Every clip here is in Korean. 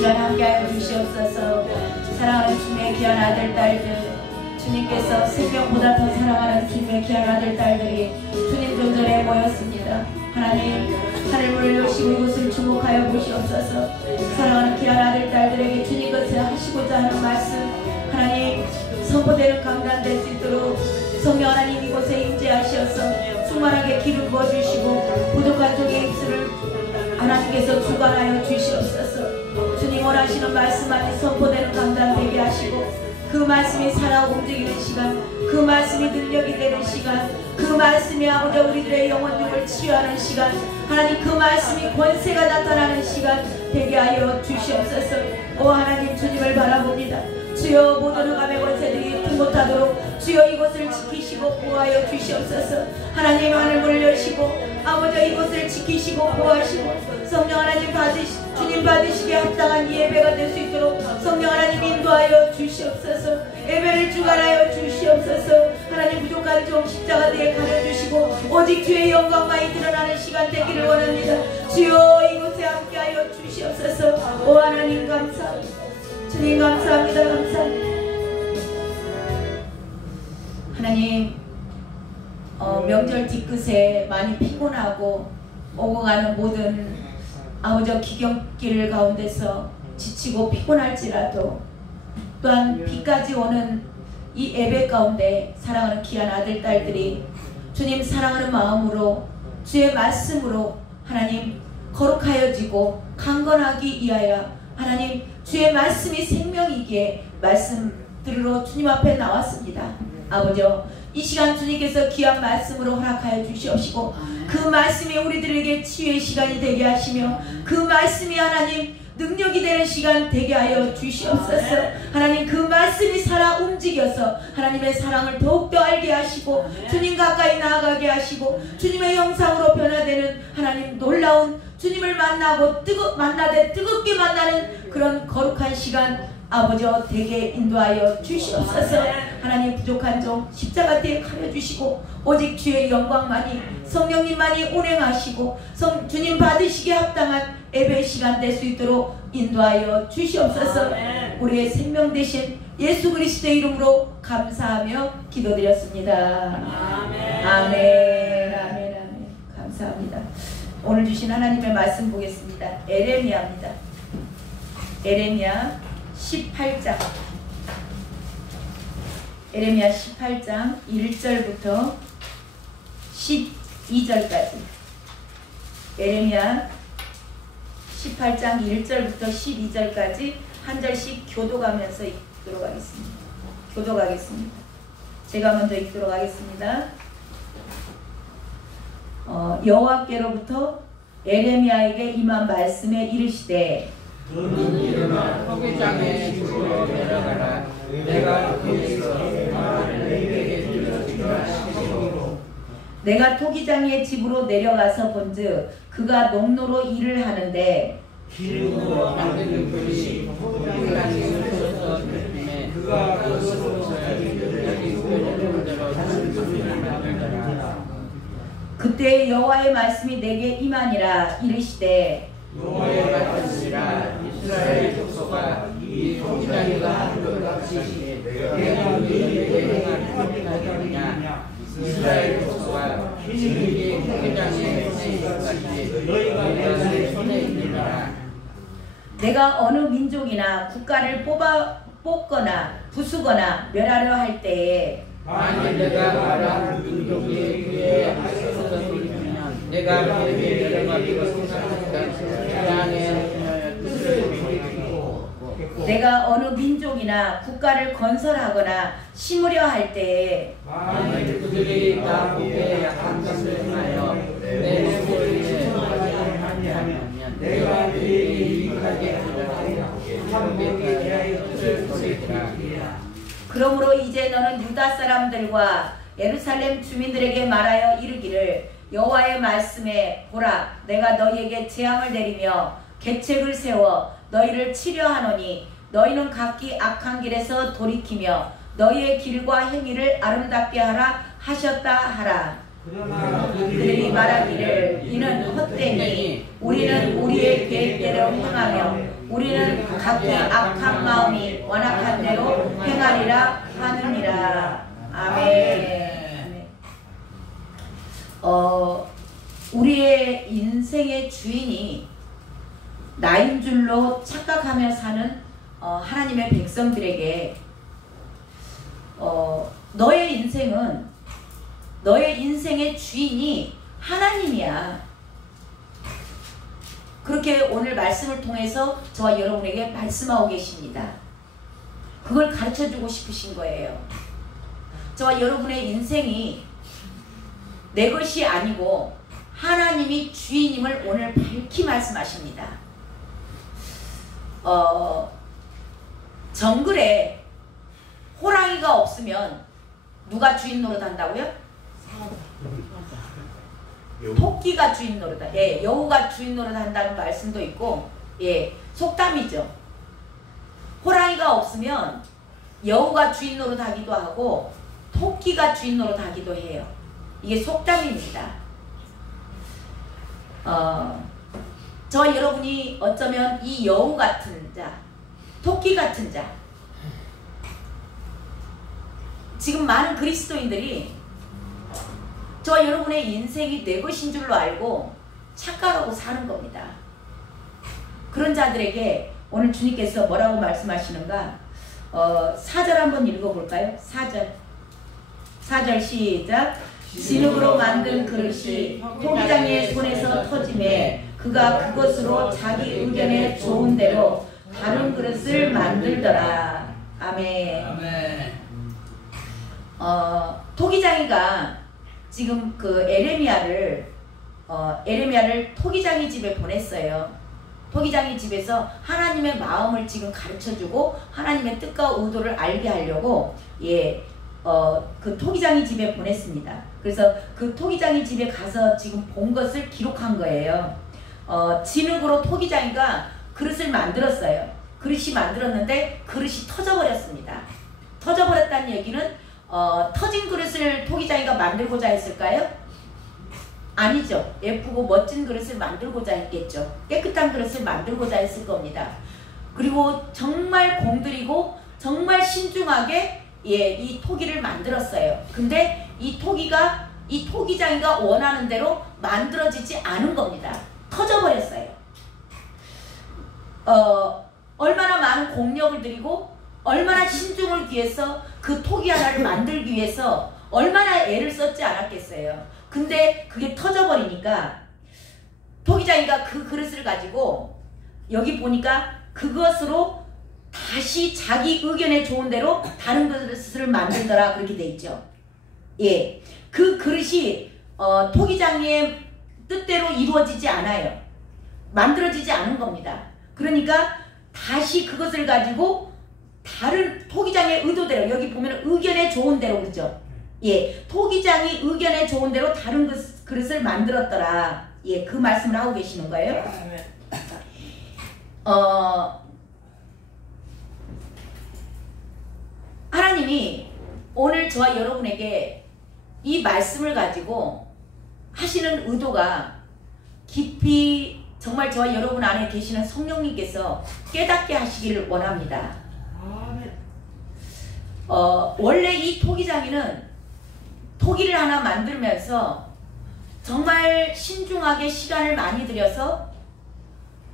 시간 함께하여 주시옵소서. 사랑하는 주님의 귀한 아들 딸들, 주님께서 생명보다 더 사랑하는 주님의 귀한 아들 딸들이 주님 존전에 모였습니다. 하나님, 하늘문을 여시고 이곳을 주목하여 보시옵소서. 사랑하는 귀한 아들 딸들에게 주님 것을 하시고자 하는 말씀 하나님 선포되는 강단 될 수 있도록 성령 하나님 이곳에 임재하시어서 충만하게 기름 부어주시고 부족한 종의 입술을 하나님께서 주관하여 주시옵소서. 주님 원하시는 말씀만이 선포되는 강단 되게 하시고 그 말씀이 살아 움직이는 시간, 그 말씀이 능력이 되는 시간, 그 말씀이 아버지 우리들의 영혼들을 치유하는 시간, 하나님 그 말씀이 권세가 나타나는 시간 되게 하여 주시옵소서. 오 하나님 주님을 바라봅니다. 주여 모든 흑암의 권세들이 틈 못하도록 주여 이곳을 지키시고 보호하여 주시옵소서. 하나님 하늘문을 여시고 아버지 이곳을 지키시고 보호하시고 성령 하나님 주님 받으시기에 합당한 이 예배가 될 수 있도록 성령 하나님 인도하여 주시옵소서. 예배를 주관하여 주시옵소서. 하나님 부족한 종 십자가대에 가려주시고 오직 주의 영광만이 드러나는 시간 되기를 원합니다. 주여 이곳에 함께하여 주시옵소서. 오 하나님 감사합니다. 주님 감사합니다. 감사합니다. 하나님 명절 뒤끝에 많이 피곤하고 오고 가는 모든 아버지 기경길 가운데서 지치고 피곤할지라도 또한 비까지 오는 이 예배 가운데 사랑하는 귀한 아들 딸들이 주님 사랑하는 마음으로 주의 말씀으로 하나님 거룩하여지고 강건하기 위하여 하나님 주의 말씀이 생명이기에 말씀 들으러 주님 앞에 나왔습니다. 아버지 이 시간 주님께서 귀한 말씀으로 허락하여 주시옵시고 그 말씀이 우리들에게 치유의 시간이 되게 하시며 그 말씀이 하나님 능력이 되는 시간 되게 하여 주시옵소서. 하나님 그 말씀이 살아 움직여서 하나님의 사랑을 더욱더 알게 하시고 주님 가까이 나아가게 하시고 주님의 형상으로 변화되는 하나님 놀라운 주님을 만나되 뜨겁게 만나는 그런 거룩한 시간 아버지 되게 인도하여 주시옵소서. 하나님 부족한 종 십자가대에 가려주시고 오직 주의 영광만이 성령님만이 운행하시고 주님 받으시기에 합당한 예배 시간 될 수 있도록 인도하여 주시옵소서. 우리의 생명 되신 예수 그리스도의 이름으로 감사하며 기도드렸습니다. 아멘. 아멘. 아멘. 아멘. 감사합니다. 오늘 주신 하나님의 말씀 보겠습니다. 에레미야입니다. 에레미야 18장 에레미야 18장 1절부터 12절까지 에레미야 18장 1절부터 12절까지 한 절씩 교도가면서 읽도록 하겠습니다. 교도가겠습니다. 제가 먼저 읽도록 하겠습니다. 여호와께로부터 에레미야에게 임한 말씀에 이르시되 너는 일어나 토기장의 집으로 내려가라. 내가 거기서 말을 너희에게 들려주리라 하시고 내가 토기장의 집으로 내려가서 본즉 그가 농로로 일을 하는데 기름으로 만드는 그릇이 토기장에 있어서 때문에 그가 그것으로 여기 끓여놓은 대로 다른 그릇을 만들더라. 그때 여호와의 말씀이 내게 임하니라. 이르시되 여호와의 말씀이라 이스라엘 족속아 이 토기장이가 한 것 같이 내가 너희에게 행할 것이냐. 이스라엘 족속아 너희의 토기장에 손에 있는 같이 너희가 내 손에 있느니라. 내가 어느 민족이나 국가를 뽑거나 부수거나 멸하려 할 때에 만일 내가 말한 민족이 그에 앞서서 돌리면 내가 그에게 내려가기로 생각했던 땅의 뜻을 지키고 내가 어느 민족이나 국가를 건설하거나 심으려 할 때에 만일 그들이 나 보기에 약한 것을 행하여 내 목소리에 하면 내가 그에게 유익하게 하리라. 함께 하여 뜻을 돌리리라. 그러므로 이제 너는 유다 사람들과 예루살렘 주민들에게 말하여 이르기를 여호와의 말씀에 보라 내가 너희에게 재앙을 내리며 계책을 세워 너희를 치려 하노니 너희는 각기 악한 길에서 돌이키며 너희의 길과 행위를 아름답게 하라 하셨다 하라. 그들이 말하기를 이는 헛되니 우리는 우리의 계획대로 행하며 우리는 각기 악한 마음이 완악한 대로 행하리라 하느니라. 아멘. 우리의 인생의 주인이 나인 줄로 착각하며 사는 하나님의 백성들에게 너의 인생의 주인이 하나님이야. 그렇게 오늘 말씀을 통해서 저와 여러분에게 말씀하고 계십니다. 그걸 가르쳐주고 싶으신 거예요. 저와 여러분의 인생이 내 것이 아니고 하나님이 주인임을 오늘 밝히 말씀하십니다. 정글에 호랑이가 없으면 누가 주인 노릇한다고요? 토끼가 주인 노릇한다. 예, 여우가 주인 노릇한다는 말씀도 있고, 예, 속담이죠. 호랑이가 없으면 여우가 주인 노릇하기도 하고 토끼가 주인 노릇하기도 해요. 이게 속담입니다. 저와 여러분이 어쩌면 이 여우 같은 자, 토끼 같은 자, 지금 많은 그리스도인들이 저와 여러분의 인생이 내 것인 줄로 알고 착각하고 사는 겁니다. 그런 자들에게 오늘 주님께서 뭐라고 말씀하시는가? 4절 한번 읽어볼까요? 4절 시작. 진흙으로 만든 그릇이 토기장의 손에서 터짐에 그가 그것으로 자기 의견에 좋은 대로 다른 그릇을 만들더라. 아멘. 아멘. 토기장이가 지금 그 에레미야를 토기장이 집에 보냈어요. 토기장이 집에서 하나님의 마음을 지금 가르쳐주고 하나님의 뜻과 의도를 알게 하려고 그 토기장이 집에 보냈습니다. 그래서 그 토기장이 집에 가서 지금 본 것을 기록한 거예요. 진흙으로 토기장이가 그릇을 만들었어요. 그릇이 만들었는데 그릇이 터져버렸습니다. 터져버렸다는 얘기는 터진 그릇을 토기장이가 만들고자 했을까요? 아니죠. 예쁘고 멋진 그릇을 만들고자 했겠죠. 깨끗한 그릇을 만들고자 했을 겁니다. 그리고 정말 공들이고 정말 신중하게 이 토기를 만들었어요. 근데 이 토기장이가 원하는 대로 만들어지지 않은 겁니다. 터져버렸어요. 얼마나 많은 공력을 들이고 얼마나 신중을 기해서 그 토기 하나를 만들기 위해서 얼마나 애를 썼지 않았겠어요. 근데 그게 터져버리니까 토기장이가 그 그릇을 가지고 여기 보니까 그것으로 다시 자기 의견에 좋은 대로 다른 그릇을 만들더라 그렇게 돼 있죠. 예, 그 그릇이 토기장이의 뜻대로 이루어지지 않아요. 만들어지지 않은 겁니다. 그러니까 다시 그것을 가지고 다른 토기장의 의도대로, 여기 보면 의견에 좋은 대로, 그죠? 예, 토기장이 의견에 좋은 대로 다른 그릇을 만들었더라. 예, 그 말씀을 하고 계시는 거예요. 하나님이 오늘 저와 여러분에게 이 말씀을 가지고 하시는 의도가 깊이 정말 저와 여러분 안에 계시는 성령님께서 깨닫게 하시기를 원합니다. 원래 이 토기장이는 토기를 하나 만들면서 정말 신중하게 시간을 많이 들여서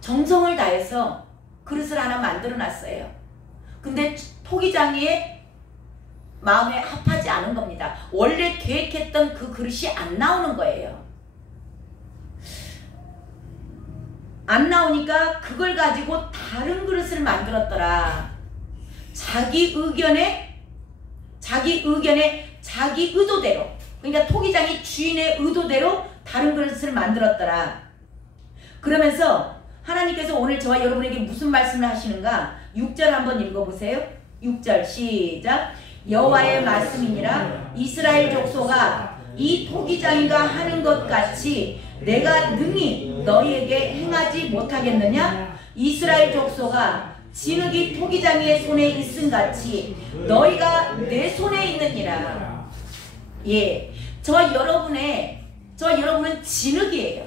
정성을 다해서 그릇을 하나 만들어 놨어요. 근데 토기장이의 마음에 합하지 않은 겁니다. 원래 계획했던 그 그릇이 안 나오는 거예요. 안 나오니까 그걸 가지고 다른 그릇을 만들었더라. 자기 의견에 자기 의도대로, 그러니까 토기장이 주인의 의도대로 다른 그릇을 만들었더라. 그러면서 하나님께서 오늘 저와 여러분에게 무슨 말씀을 하시는가? 6절 한번 읽어보세요. 6절 시작. 여호와의 말씀이니라. 이스라엘 족속아, 이 토기장이가 하는 것 같이 내가 능히 너희에게 행하지 못하겠느냐? 이스라엘 족속아, 진흙이 토기장이의 손에 있음 같이 너희가 내 손에 있느니라. 예, 저와 여러분은 진흙이에요.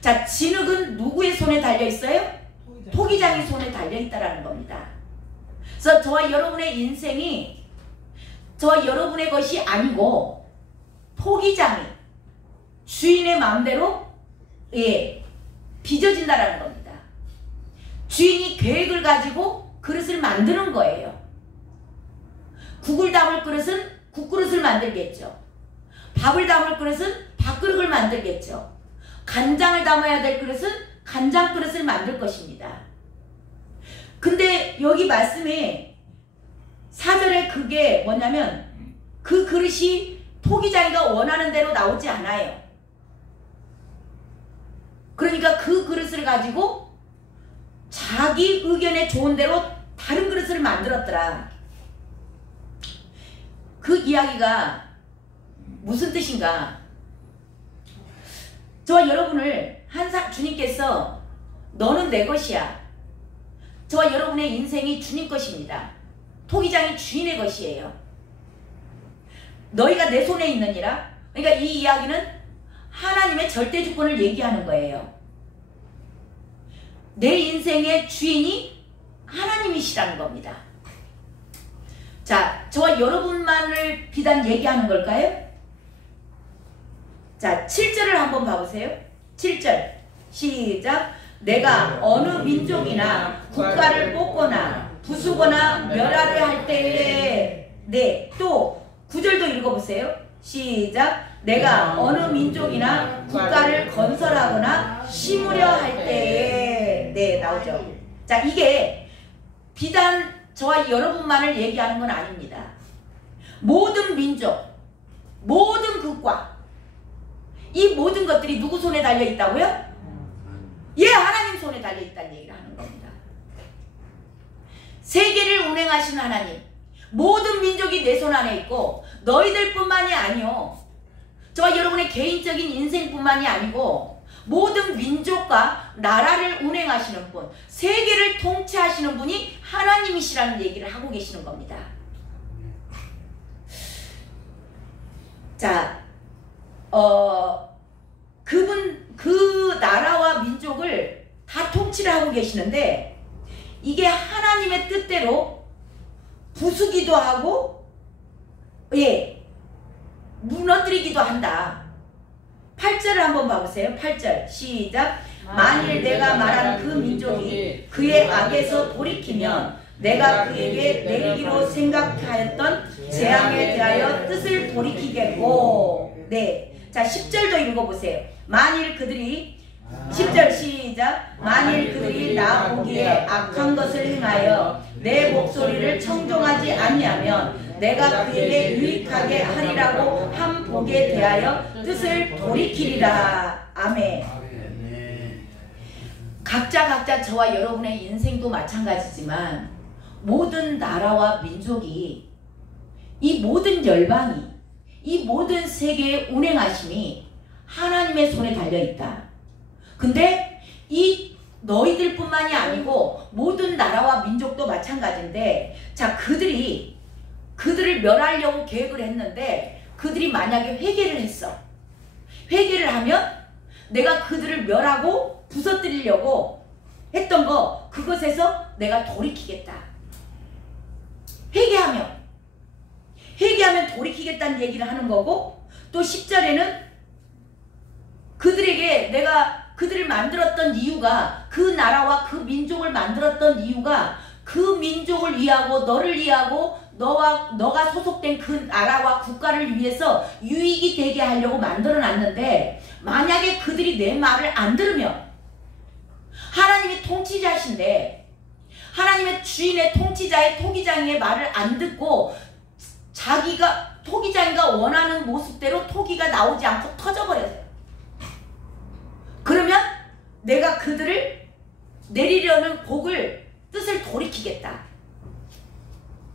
자, 진흙은 누구의 손에 달려 있어요? 토기장이 손에 달려있다라는 겁니다. 그래서 저와 여러분의 인생이 저와 여러분의 것이 아니고 토기장이 주인의 마음대로 빚어진다라는 겁니다. 주인이 계획을 가지고 그릇을 만드는 거예요. 국을 담을 그릇은 국그릇을 만들겠죠. 밥을 담을 그릇은 밥그릇을 만들겠죠. 간장을 담아야 될 그릇은 간장 그릇을 만들 것입니다. 근데 여기 말씀에 4절에 그게 뭐냐면 그 그릇이 토기장이가 원하는 대로 나오지 않아요. 그러니까 그 그릇을 가지고 자기 의견에 좋은 대로 다른 그릇을 만들었더라. 그 이야기가 무슨 뜻인가? 저와 여러분을 항상 주님께서 너는 내 것이야. 저와 여러분의 인생이 주님 것입니다. 토기장이 주인의 것이에요. 너희가 내 손에 있느니라. 그러니까 이 이야기는 하나님의 절대 주권을 얘기하는 거예요. 내 인생의 주인이 하나님이시라는 겁니다. 자, 저와 여러분만을 비단 얘기하는 걸까요? 자, 7절을 한번 봐보세요. 7절 시작. 내가 어느 민족이나 국가를 뽑거나 부수거나 멸하려 할 때에 또 9절도 읽어보세요. 시작. 내가 어느 민족이나 국가를 건설하거나 심으려 할 때에 나오죠. 자, 이게 비단 저와 여러분만을 얘기하는 건 아닙니다. 모든 민족, 모든 국가, 이 모든 것들이 누구 손에 달려있다고요? 하나님 손에 달려있다는 얘기를 하는 겁니다. 세계를 운행하시는 하나님, 모든 민족이 내 손 안에 있고 너희들뿐만이 아니요, 저와 여러분의 개인적인 인생뿐만이 아니고 모든 민족과 나라를 운행하시는 분, 세계를 통치하시는 분이 하나님이시라는 얘기를 하고 계시는 겁니다. 자, 그 나라와 민족을 다 통치를 하고 계시는데 이게 하나님의 뜻대로 부수기도 하고 무너뜨리기도 한다. 8절을 한번 봐보세요. 8절 시작. 만일 내가 말한 그 민족이 그의 악에서 돌이키면 내가 그에게 내리기로 생각하였던 재앙에 대하여 뜻을 돌이키겠고. 자, 10절도 읽어보세요. 만일 그들이 10절 시작. 만일 그들이 나 보기에 악한 것을 행하여 내 목소리를 청종하지 아니하면 내가 그에게 유익하게 하리라고 한 복에 대하여 뜻을 돌이키리라. 아멘. 각자 저와 여러분의 인생도 마찬가지지만 모든 나라와 민족이, 이 모든 열방이, 이 모든 세계의 운행하심이 하나님의 손에 달려있다. 근데 이 너희들뿐만이 아니고 모든 나라와 민족도 마찬가지인데, 자, 그들을 멸하려고 계획을 했는데 그들이 만약에 회개를 했어. 회개를 하면 내가 그들을 멸하고 부서뜨리려고 했던 거, 그것에서 내가 돌이키겠다. 회개하면 돌이키겠다는 얘기를 하는 거고, 또 10절에는 그들에게 내가 그들을 만들었던 이유가, 그 나라와 그 민족을 만들었던 이유가 그 민족을 위하고 너를 위하고 너가 소속된 그 나라와 국가를 위해서 유익이 되게 하려고 만들어놨는데, 만약에 그들이 내 말을 안 들으면, 하나님이 통치자신데 하나님의 주인의 통치자의 토기장의 말을 안 듣고 자기가 토기장이가 원하는 모습대로 토기가 나오지 않고 터져버렸어요. 그러면 내가 그들을 내리려는 복을, 뜻을 돌이키겠다.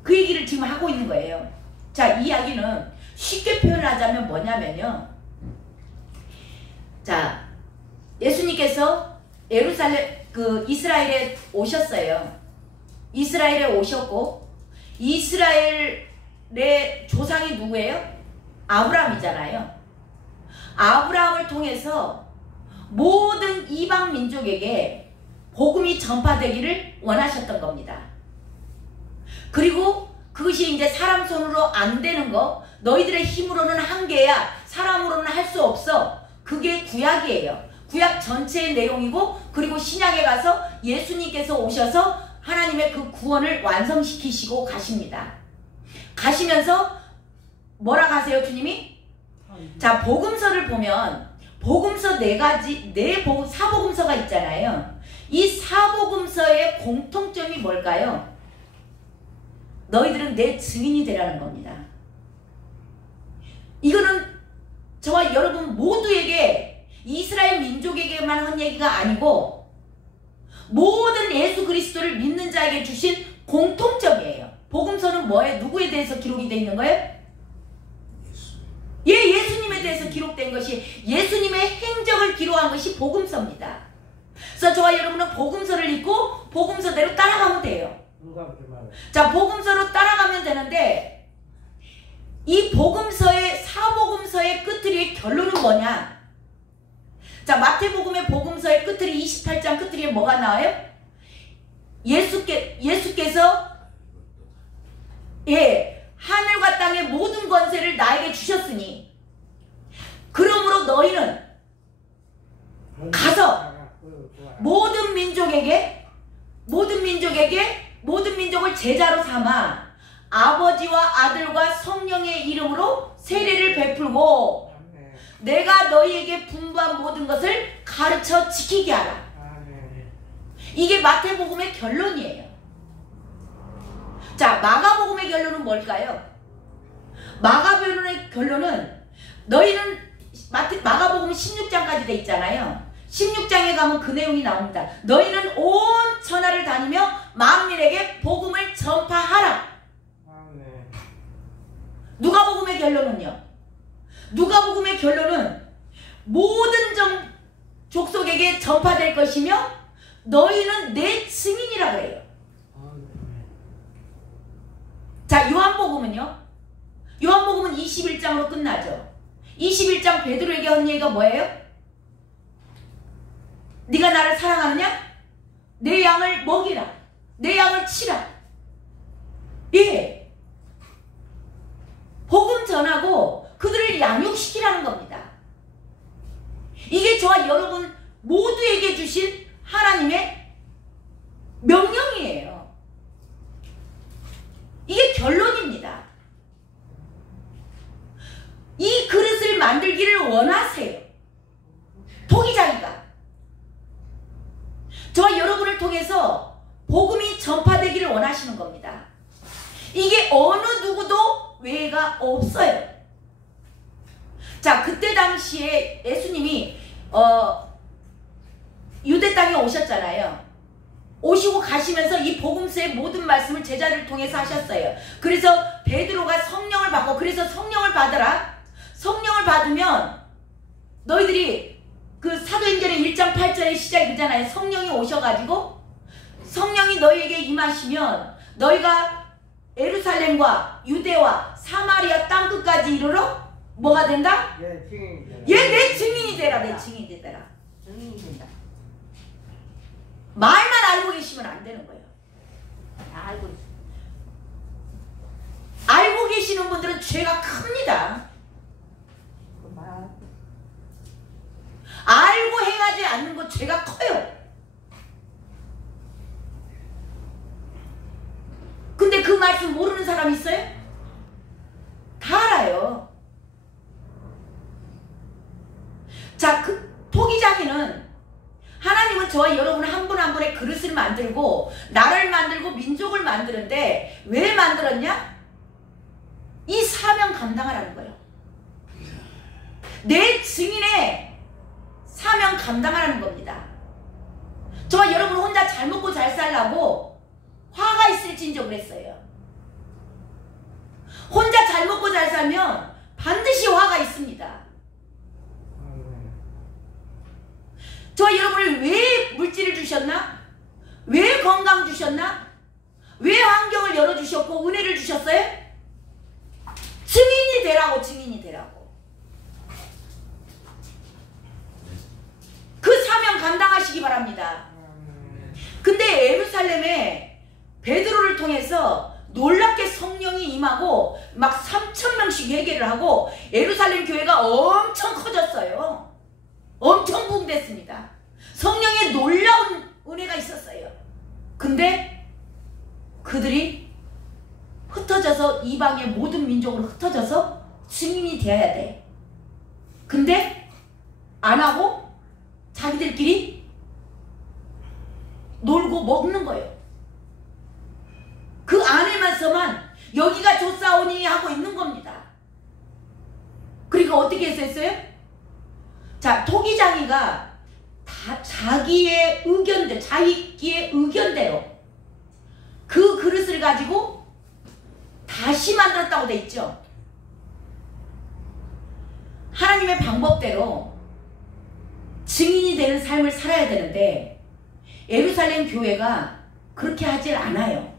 그 얘기를 지금 하고 있는 거예요. 자, 이 이야기는 쉽게 표현하자면 뭐냐면요. 자, 예수님께서 이스라엘에 오셨어요. 이스라엘에 오셨고, 이스라엘의 조상이 누구예요? 아브라함이잖아요. 아브라함을 통해서 모든 이방 민족에게 복음이 전파되기를 원하셨던 겁니다. 그리고 그것이 이제 사람 손으로 안 되는 거, 너희들의 힘으로는 한계야, 사람으로는 할 수 없어. 그게 구약이에요. 구약 전체의 내용이고, 그리고 신약에 가서 예수님께서 오셔서 하나님의 그 구원을 완성시키시고 가십니다. 가시면서 뭐라 하세요, 주님이? 자, 복음서를 보면 복음서 사복음서가 있잖아요. 이 사복음서의 공통점이 뭘까요? 너희들은 내 증인이 되라는 겁니다. 이거는 저와 여러분 모두에게, 이스라엘 민족에게만 한 얘기가 아니고 모든 예수 그리스도를 믿는 자에게 주신 공통점이에요. 복음서는 뭐에, 누구에 대해서 기록이 되어 있는 거예요? 예수님에 대해서 기록된 것이, 예수님의 행적을 기록한 것이 복음서입니다. 그래서 저와 여러분은 복음서를 읽고 복음서대로 따라가면 돼요. 자, 복음서로 따라가면 되는데, 이 복음서의, 사복음서의 끝트리의 결론은 뭐냐? 자, 마태복음의 복음서의 끝트리 28장 끝트리에 뭐가 나와요? 예수께서 하늘과 땅의 모든 권세를 나에게 주셨으니 그러므로 너희는 가서 모든 민족을 제자로 삼아 아버지와 아들과 성령의 이름으로 세례를 베풀고 내가 너희에게 분부한 모든 것을 가르쳐 지키게 하라. 이게 마태복음의 결론이에요. 자, 마가복음의 결론은 뭘까요? 마가복음의 결론은, 너희는 마가복음 16장까지 돼 있잖아요. 16장에 가면 그 내용이 나옵니다. 너희는 온 천하를 다니며 만민에게 복음을 전파하라. 누가복음의 결론은요? 누가복음의 결론은 모든 족속에게 전파될 것이며 너희는 내 증인이라 그래요. 자, 요한복음은요? 요한복음은 21장으로 끝나죠. 21장 베드로에게 한 얘기가 뭐예요? 네가 나를 사랑하느냐? 내 양을 먹이라. 내 양을 치라. 예. 복음 전하고 그들을 양육시키라는 겁니다. 이게 저와 여러분 모두에게 주신 하나님의 명령이에요. 이게 결론입니다. 이 그릇을 만들기를 원하세요. 토기장이가 저와 여러분을 통해서 복음이 전파되기를 원하시는 겁니다. 이게 어느 누구도 외가 없어요. 자, 그때 당시에 예수님이 유대 땅에 오셨잖아요. 오시고 가시면서 이 복음서의 모든 말씀을 제자를 통해서 하셨어요. 그래서 베드로가 성령을 받고, 그래서 성령을 받으라. 성령을 받으면 너희들이, 그 사도행전의 1장 8절의 시작이 그잖아요. 성령이 오셔가지고 성령이 너희에게 임하시면 너희가 예루살렘과 유대와 사마리아 땅끝까지 이르러 뭐가 된다? 내 증인이 되라. 내 증인이 되라. 증인이 된다. 말만 알고 계시면 안 되는 거예요. 다 알고 있어요. 알고 계시는 분들은 죄가 큽니다. 알고 행하지 않는 것 죄가 커요. 근데 그 말씀 모르는 사람 있어요? 다 알아요. 자, 그 토기장에는 하나님은 저와 여러분 한 분 한 분의 그릇을 만들고 나라를 만들고 민족을 만드는데 왜 만들었냐? 이 사명 감당하라는 거예요. 내 증인의 사명 감당하라는 겁니다. 저와 여러분 혼자 잘 먹고 잘 살라고 화가 있을진저 그랬어요. 혼자 잘 먹고 잘 살면 반드시 화가 있습니다. 저와 여러분을 왜 물질을 주셨나? 왜 건강 주셨나? 왜 환경을 열어주셨고 은혜를 주셨어요? 증인이 되라고, 증인이 되라고. 그 사명 감당하시기 바랍니다. 그때 예루살렘에 베드로를 통해서 놀랍게 성령이 임하고 막 3,000명씩 회개를 하고 예루살렘 교회가 엄청 커졌어요. 엄청 부흥됐습니다. 성령의 놀라운 은혜가 있었어요. 근데 그들이 흩어져서 이방의 모든 민족으로 흩어져서 증인이 되어야 돼. 근데 안 하고 자기들끼리 놀고 먹는 거예요. 그 안에만서만 여기가 좋사오니 하고 있는 겁니다. 그러니까 어떻게 했어요? 자, 토기장이가 다 자기의 의견대로 그 그릇을 가지고 다시 만들었다고 돼 있죠. 하나님의 방법대로 증인이 되는 삶을 살아야 되는데 예루살렘 교회가 그렇게 하질 않아요.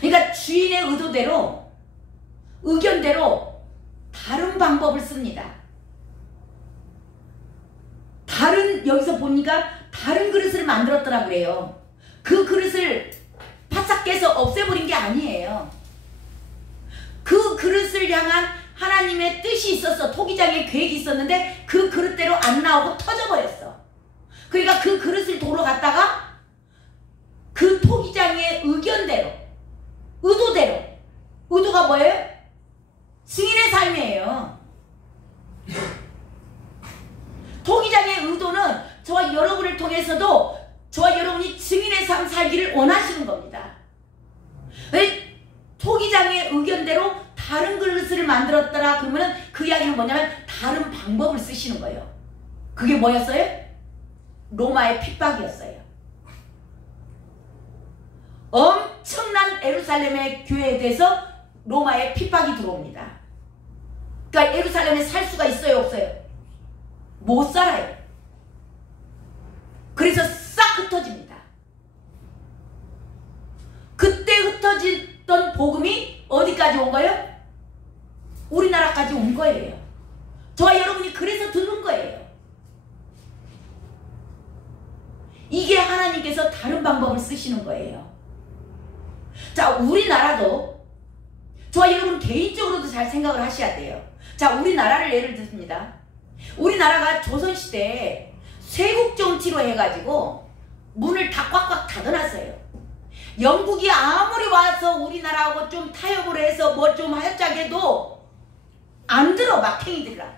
그러니까 주인의 의도대로, 의견대로 다른 방법을 씁니다. 여기서 보니까 다른 그릇을 만들었더라 그래요. 그 그릇을 바싹 깨서 없애버린 게 아니에요. 그 그릇을 향한 하나님의 뜻이 있었어. 토기장의 계획이 있었는데 그 그릇대로 안 나오고 터져버렸어. 그러니까 그 그릇을 도로 갔다가 그 토기장의 의견대로, 의도대로, 의도가 뭐예요? 증인의 삶이에요. 토기장의 의도는 저와 여러분을 통해서도 저와 여러분이 증인의 삶 살기를 원하시는 겁니다. 토기장의 의견대로 다른 그릇을 만들었더라 그러면 그 이야기는 뭐냐면 다른 방법을 쓰시는 거예요. 그게 뭐였어요? 로마의 핍박이었어요. 엄청난 예루살렘의 교회에 대해서 로마의 핍박이 들어옵니다. 그러니까 예루살렘에 살 수가 있어요, 없어요? 못 살아요. 그래서 싹 흩어집니다. 그때 흩어지던 복음이 어디까지 온 거예요? 우리나라까지 온 거예요. 저와 여러분이 그래서 들은 거예요. 이게 하나님께서 다른 방법을 쓰시는 거예요. 자, 우리나라도 저와 여러분 개인적으로도 잘 생각을 하셔야 돼요. 자, 우리나라를 예를 듭니다. 우리나라가 조선시대에 쇄국 정치로 해가지고 문을 다 꽉꽉 닫아놨어요. 영국이 아무리 와서 우리나라하고 좀 타협을 해서 뭐 좀 하자게도 안 들어. 막행이들라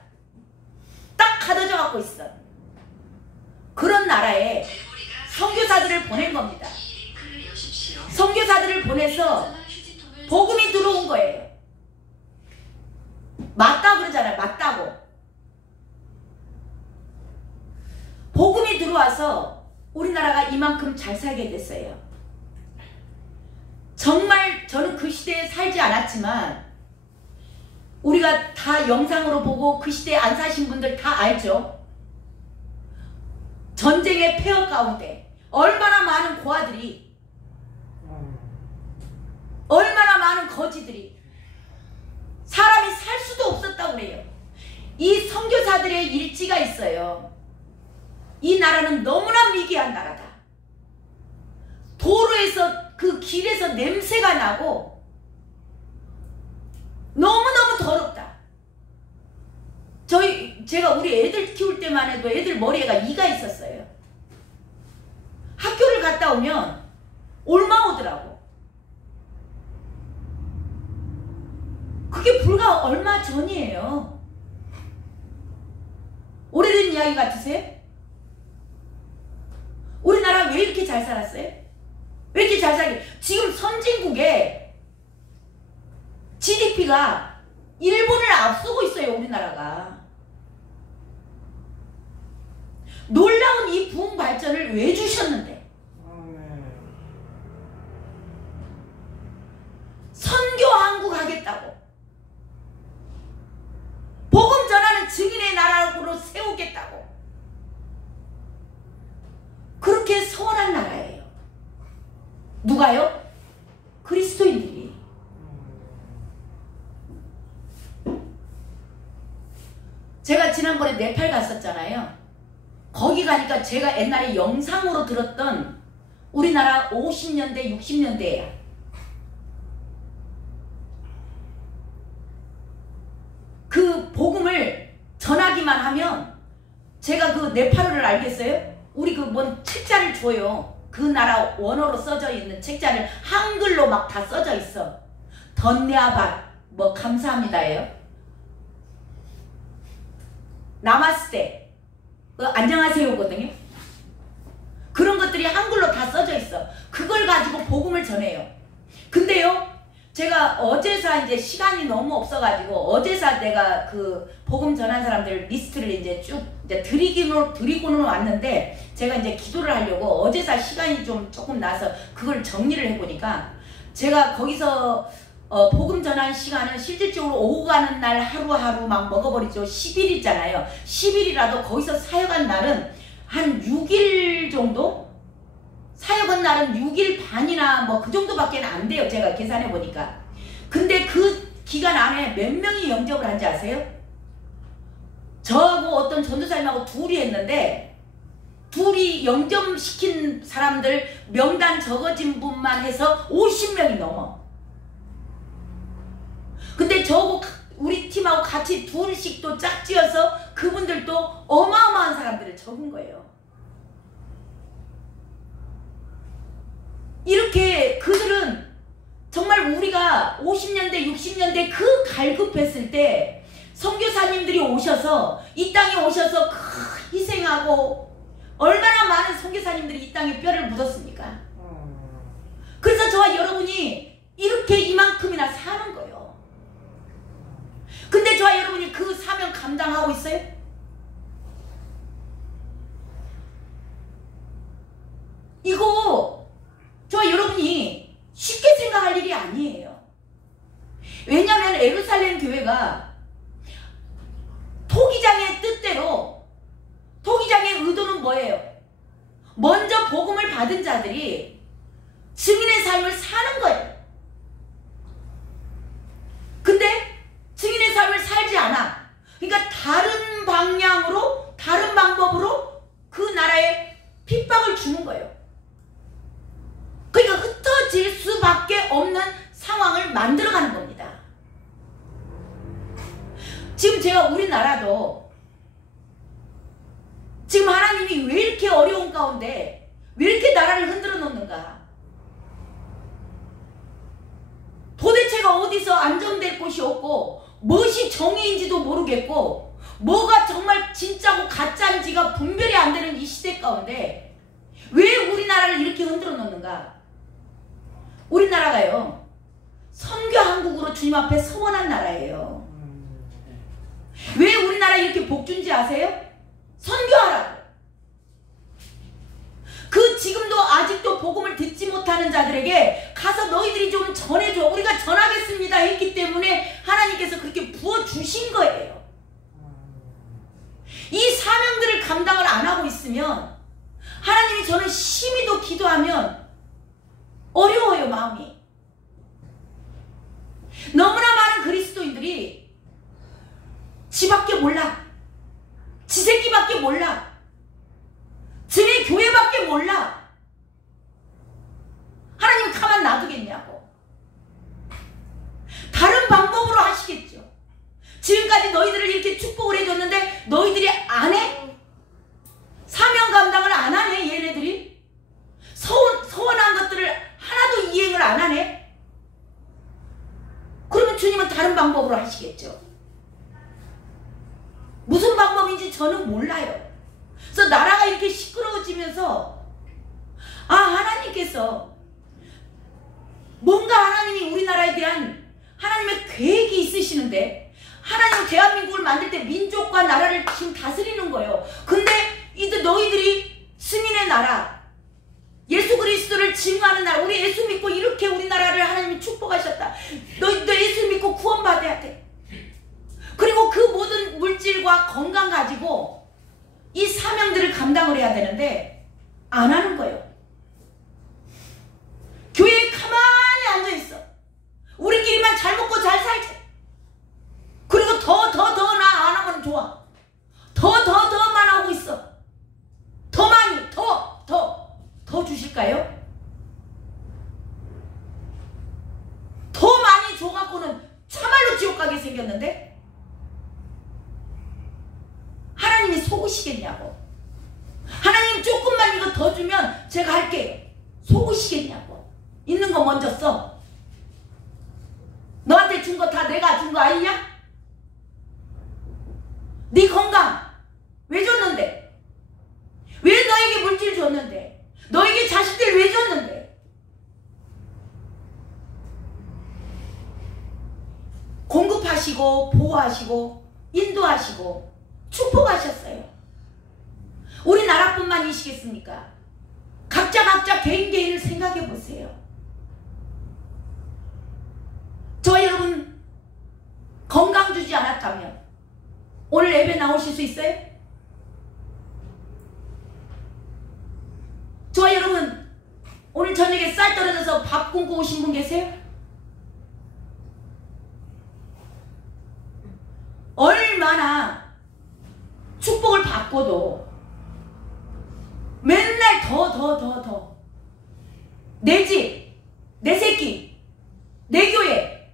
딱 가둬져 갖고 있어. 그런 나라에 선교사들을 보낸 겁니다. 선교사들을 보내서 복음이 들어온 거예요. 맞다고 그러잖아요. 맞다고. 복음이 들어와서 우리나라가 이만큼 잘 살게 됐어요. 정말 저는 그 시대에 살지 않았지만 우리가 다 영상으로 보고 그 시대에 안 사신 분들 다 알죠. 전쟁의 폐허 가운데 얼마나 많은 고아들이, 얼마나 많은 거지들이 사람이 살 수도 없었다고 그래요. 이 선교사들의 일지가 있어요. 이 나라는 너무나 미개한 나라다. 도로에서 그 길에서 냄새가 나고 너무너무 더럽다. 제가 우리 애들 키울 때만 해도 애들 머리에가 이가 있었어요. 학교를 갔다 오면 올마오더라고. 그게 불과 얼마 전이에요. 오래된 이야기 같으세요? 우리나라 왜 이렇게 잘 살았어요? 왜 이렇게 잘 살게? 지금 선진국에 GDP가 일본을 앞서고 있어요. 우리나라가. 놀라운 이 부흥 발전을 왜 주셨는데? 선교한국 하겠다고. 복음 전하는 증인의 나라로 세우겠다고. 그렇게 서원한 나라예요. 누가요? 그리스도인들이. 제가 지난번에 네팔 갔었잖아요. 거기 가니까 제가 옛날에 영상으로 들었던 우리나라 50년대 60년대야. 그 복음을 전하기만 하면 제가 그 네팔어를 알겠어요? 우리 그 뭔 책자를 줘요. 그 나라 원어로 써져 있는 책자를 한글로 막 다 써져 있어. 던냐밭 뭐 감사합니다예요. 나마스테 안녕하세요거든요. 그런 것들이 한글로 다 써져 있어. 그걸 가지고 복음을 전해요. 근데요, 제가 어제사 이제 시간이 너무 없어가지고 어제사 내가 그 복음 전한 사람들 리스트를 이제 쭉 이제 드리고는 왔는데, 제가 이제 기도를 하려고 어제사 시간이 좀 조금 나서 그걸 정리를 해보니까, 제가 거기서 복음 전한 시간은 실질적으로 오고 가는 날 하루하루 막 먹어버리죠. 10일 있잖아요. 10일이라도 거기서 사역한 날은 한 6일 정도? 사역한 날은 6일 반이나 뭐 그 정도밖에 안 돼요. 제가 계산해 보니까. 근데 그 기간 안에 몇 명이 영접을 한지 아세요? 저하고 어떤 전도사님하고 둘이 했는데, 둘이 영접시킨 사람들 명단 적어진 분만 해서 50명이 넘어. 근데 저하고 우리 팀하고 같이 둘씩 또 짝지어서 그분들도 어마어마한 사람들을 적은 거예요. 이렇게 그들은 정말 우리가 50년대 60년대 그 갈급했을 때 선교사님들이 오셔서 이 땅에 오셔서 희생하고 얼마나 많은 선교사님들이 이 땅에 뼈를 묻었습니까? 그래서 저와 여러분이 이렇게 이만큼이나 사는 거예요. 근데 저와 여러분이 그 사명 감당하고 있어요? 이거 저와 여러분이 쉽게 생각할 일이 아니에요. 왜냐하면 예루살렘 교회가 토기장의 뜻대로, 토기장의 의도는 뭐예요? 먼저 복음을 받은 자들이 증인의 삶을 사는 거예요. 근데 증인의 삶을 살지 않아. 그러니까 다른 방향으로, 다른 방법으로 그 나라에 핍박을 주는 거예요. 그러니까 흩어질 수밖에 없는 상황을 만들어가는 겁니다. 지금 제가 우리나라도 지금 하나님이 왜 이렇게 어려운 가운데 왜 이렇게 나라를 흔들어 놓는가? 도대체가 어디서 안정될 곳이 없고 무엇이 정의인지도 모르겠고 뭐가 정말 진짜고 가짜인지가 분별이 안 되는 이 시대 가운데 왜 우리나라를 이렇게 흔들어 놓는가? 우리나라가요, 선교 한국으로 주님 앞에 서원한 나라예요. 왜 우리나라 이렇게 복준지 아세요? 선교하라고. 그 지금도 아직도 복음을 듣지 못하는 자들에게 가서 너희들이 좀 전해줘, 우리가 전하겠습니다 했기 때문에 하나님께서 그렇게 부어주신 거예요. 이 사명들을 감당을 안 하고 있으면 하나님이, 저는 심히도 기도하면 어려워요, 마음이. 너무나 많은 그리스도인들이 지밖에 몰라, 지 새끼밖에 몰라, 지네 교회밖에 몰라. 하나님 가만 놔두겠냐고. 다른 방법으로 하시겠죠. 지금까지 너희들을 이렇게 축복을 해줬는데 너희들이 안 해? 사명 감당을 안 하네, 얘네들이? 서원한 것들을 하나도 이행을 안 하네? 그러면 주님은 다른 방법으로 하시겠죠. 무슨 방법인지 저는 몰라요. 그래서 나라가 이렇게 시끄러워지면서 하나님께서 뭔가, 하나님이 우리나라에 대한 하나님의 계획이 있으시는데, 하나님은 대한민국을 만들 때 민족과 나라를 지금 다스리는 거예요. 근데 이제 너희들이 승인의 나라, 예수 그리스도를 증거하는 나라, 우리 예수 믿고 이렇게 우리나라를 하나님이 축복하셨다. 너 예수 믿고 구원받아야 돼. 그리고 그 모든 물질과 건강 가지고 이 사명들을 감당을 해야 되는데 안 하는 거예요. 교회에 가만히 앉아있어. 우리끼리만 잘 먹고 잘 살자. 그리고 더 나 안 하면 좋아. 더만 하고 있어. 더 많이, 더 주실까요? 속으시겠냐고. 하나님 조금만 이거 더 주면 제가 할게요. 속으시겠냐고. 있는 거 먼저 써. 너한테 준 거 다 내가 준 거 아니냐? 네 건강 왜 줬는데? 왜 너에게 물질 줬는데? 너에게 자식들 왜 줬는데? 공급하시고 보호하시고 인도하시고 축복하셨어요. 우리나라뿐만이시겠습니까? 각자 개인을 생각해 보세요. 저 여러분 건강 주지 않았다면 오늘 예배 나오실 수 있어요? 저 여러분 오늘 저녁에 쌀 떨어져서 밥 굶고 오신 분 계세요? 얼마나 축복을 받고도 맨날 더 내 집, 내 새끼, 내 교회,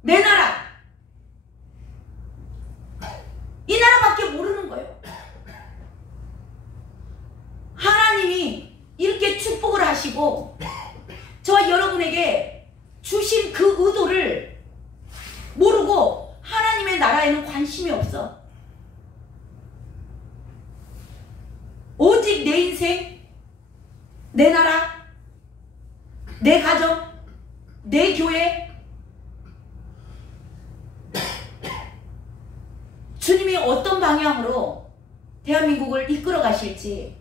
내 나라, 이 나라밖에 모르는 거예요. 하나님이 이렇게 축복을 하시고 저와 여러분에게 주신 그 의도를 모르고 하나님의 나라에는 관심이 없어. 오직 내 인생, 내 나라, 내 가정, 내 교회, 주님이 어떤 방향으로 대한민국을 이끌어 가실지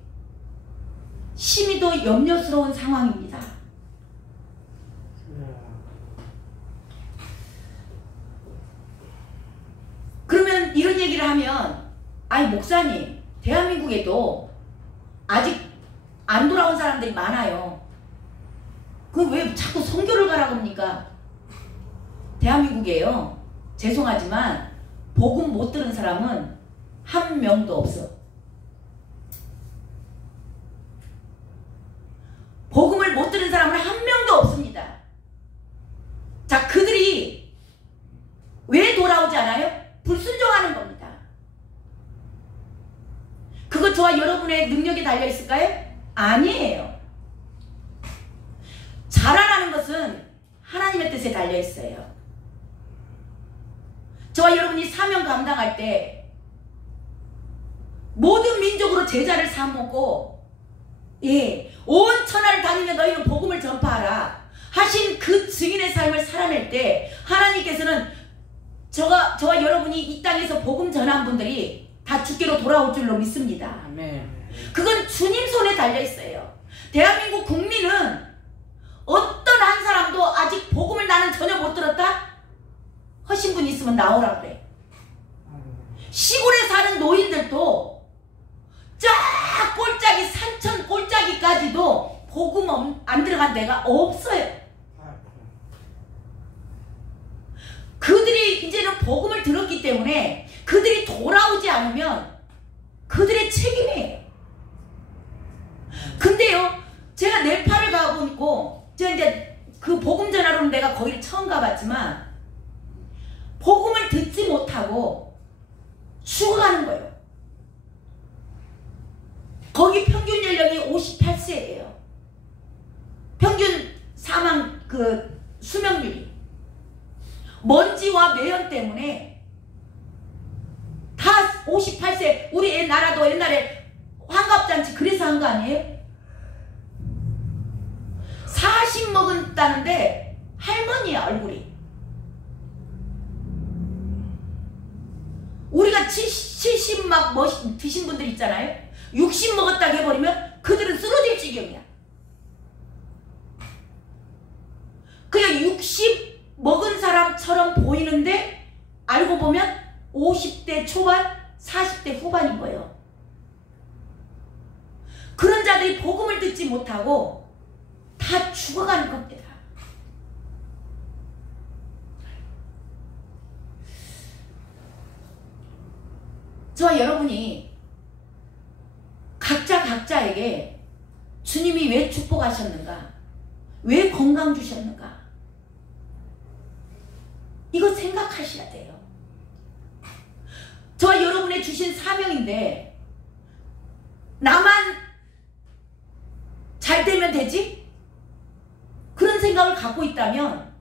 심히도 염려스러운 상황입니다. 그러면 이런 얘기를 하면 아니 목사님 대한민국에도 아직 안 돌아온 사람들이 많아요. 그럼 왜 자꾸 선교를 가라 그럽니까? 대한민국에요. 죄송하지만 복음 못 들은 사람은 한 명도 없어. 복음을 못 들은 사람은 한 명도 없습니다. 자, 그들이 왜 돌아오지 않아요? 불순종하는 겁니다. 그거 저와 여러분의 능력에 달려있을까요? 아니에요. 자라나는 것은 하나님의 뜻에 달려있어요. 저와 여러분이 사명 감당할 때 모든 민족으로 제자를 삼고 온 천하를 다니며 너희는 복음을 전파하라 하신 그 증인의 삶을 살아낼 때 하나님께서는 저와 여러분이 이 땅에서 복음 전한 분들이 다 주께로 돌아올 줄로 믿습니다. 아멘. 그건 주님 손에 달려있어요. 대한민국 국민은 어떤 한 사람도 아직 복음을 나는 전혀 못 들었다? 하신 분 있으면 나오라 그래. 시골에 사는 노인들도 쫙 꼴짜기 산천 꼴짜기까지도 복음 안 들어간 데가 없어요. 그들이 이제는 복음을 들었기 때문에 그들이 돌아오지 않으면 그들의 책임이에요. 근데요, 제가 네팔을 가보고 제가 이제 그 복음 전하러는 내가 거기를 처음 가봤지만 복음을 듣지 못하고 죽어가는 거예요. 거기 평균 연령이 58세예요. 평균 사망 그 수명률이 먼지와 매연 때문에 다 58세. 우리 나라도 옛날에 환갑잔치 그래서 한 거 아니에요? 40 먹었다는데 할머니야 얼굴이. 우리가 70 막 드신 분들 있잖아요. 60 먹었다고 해버리면 그들은 쓰러질 지경이야. 그냥 60 먹은 사람처럼 보이는데 알고 보면 50대 초반 40대 후반인 거예요. 그런 자들이 복음을 듣지 못하고 다 죽어가는 겁니다. 저와 여러분이 각자에게 주님이 왜 축복하셨는가, 왜 건강 주셨는가, 이거 생각하셔야 돼요. 저와 여러분의 주신 사명인데 나만 잘 되면 되지? 그런 생각을 갖고 있다면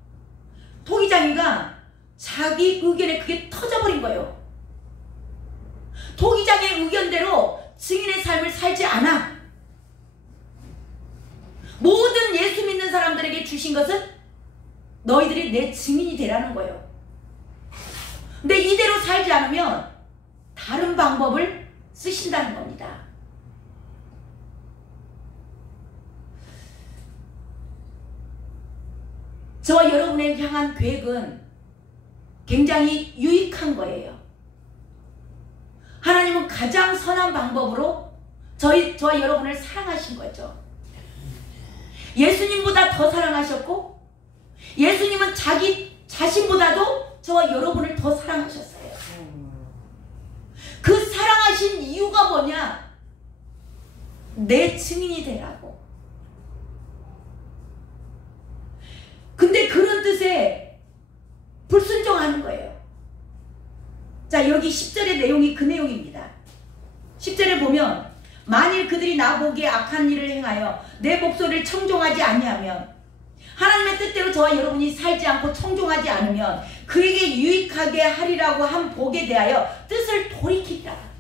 토기장이가 자기 의견에 그게 터져버린 거예요. 토기장의 의견대로 증인의 삶을 살지 않아. 모든 예수 믿는 사람들에게 주신 것은 너희들이 내 증인이 되라는 거예요. 근데 이대로 살지 않으면 다른 방법을 쓰신다는 겁니다. 저와 여러분을 향한 계획은 굉장히 유익한 거예요. 하나님은 가장 선한 방법으로 저와 여러분을 사랑하신 거죠. 예수님보다 더 사랑하셨고 예수님은 자기 자신보다도 저와 여러분을 더 사랑하셨어요. 그 사랑하신 이유가 뭐냐? 내 증인이 되라고. 근데 그런 뜻에 불순종하는 거예요. 자, 여기 10절의 내용이 그 내용입니다. 10절에 보면 만일 그들이 나보기에 악한 일을 행하여 내 목소리를 청종하지 아니하면, 하나님의 뜻대로 저와 여러분이 살지 않고 청종하지 않으면 그에게 유익하게 하리라고 한 복에 대하여 뜻을 돌이키리라.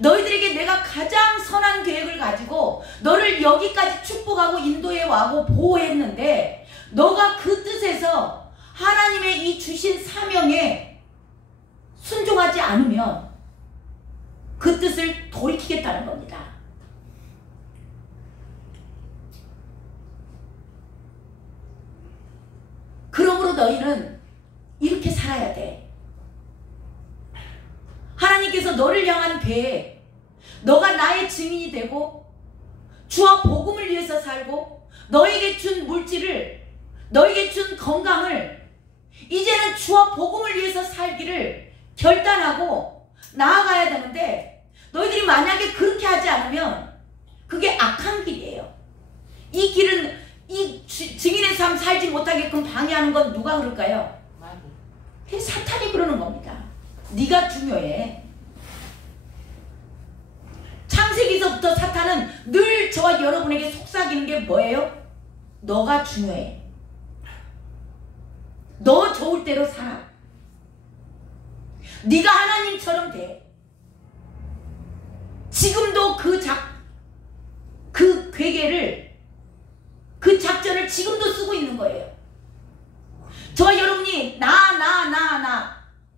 너희들에게 내가 가장 선한 계획을 가지고 너를 여기까지 축복하고 인도해 와고 보호했는데 너가 그 뜻에서 하나님의 이 주신 사명에 순종하지 않으면 그 뜻을 돌이키겠다는 겁니다. 그러므로 너희는 이렇게 살아야 돼. 하나님께서 너를 향한 계획, 너가 나의 증인이 되고 주와 복음을 위해서 살고 너에게 준 물질을, 너에게 준 건강을 이제는 주와 복음을 위해서 살기를 결단하고 나아가야 되는데, 너희들이 만약에 그렇게 하지 않으면 그게 악한 길이에요. 이 길은, 이 증인의 삶 살지 못하게끔 방해하는 건 누가 그럴까요? 사탄이 그러는 겁니다. 네가 중요해. 창세기서부터 사탄은 늘 저와 여러분에게 속삭이는 게 뭐예요? 너가 중요해. 너 좋을 대로 살아. 네가 하나님처럼 돼. 지금도 그 괴계를, 그 작전을 지금도 쓰고 있는 거예요. 저와 여러분이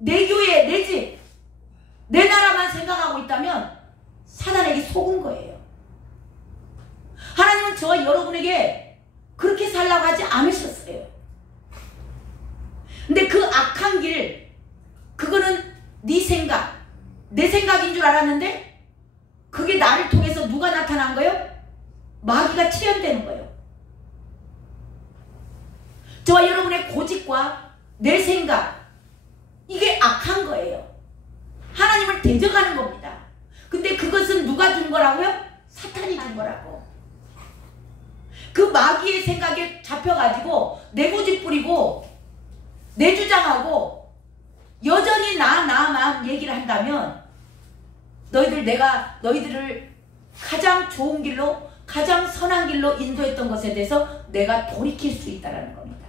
내 교회, 내 집, 내 나라만 생각하고 있다면 사단에게 속은 거예요. 하나님은 저와 여러분에게 그렇게 살라고 하지 않으셨어요. 근데 그 악한 길, 그거는 네 생각, 내 생각인 줄 알았는데 그게 나를 통해서 누가 나타난 거예요? 마귀가 체현되는 거예요. 저와 여러분의 고집과 내 생각, 이게 악한 거예요. 하나님을 대적하는 겁니다. 근데 그것은 누가 준 거라고요? 사탄이 준 거라고. 그 마귀의 생각에 잡혀가지고 내 고집 부리고 내 주장하고 여전히 나만 얘기를 한다면 내가 너희들을 가장 좋은 길로, 가장 선한 길로 인도했던 것에 대해서 내가 돌이킬 수 있다는 겁니다.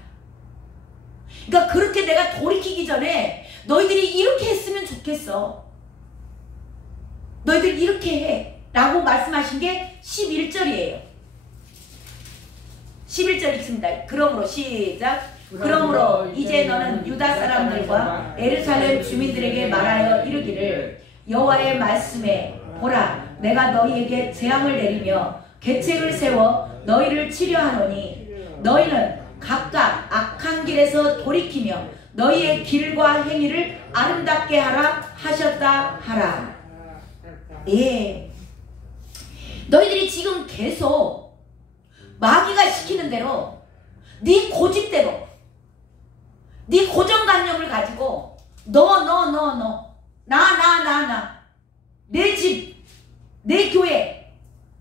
그러니까 그렇게 내가 돌이키기 전에 너희들이 이렇게 했으면 좋겠어. 너희들 이렇게 해 라고 말씀하신 게 11절이에요. 11절 읽습니다. 그러므로 시작. 그러므로 이제 너는 유다 사람들과 예루살렘 주민들에게 말하여 이르기를, 여호와의 말씀에 보라, 내가 너희에게 재앙을 내리며 계책을 세워 너희를 치려하노니 너희는 각각 악한 길에서 돌이키며 너희의 길과 행위를 아름답게 하라 하셨다 하라. 예, 너희들이 지금 계속 마귀가 시키는 대로, 네 고집대로, 네 고정관념을 가지고 내 집, 내 교회,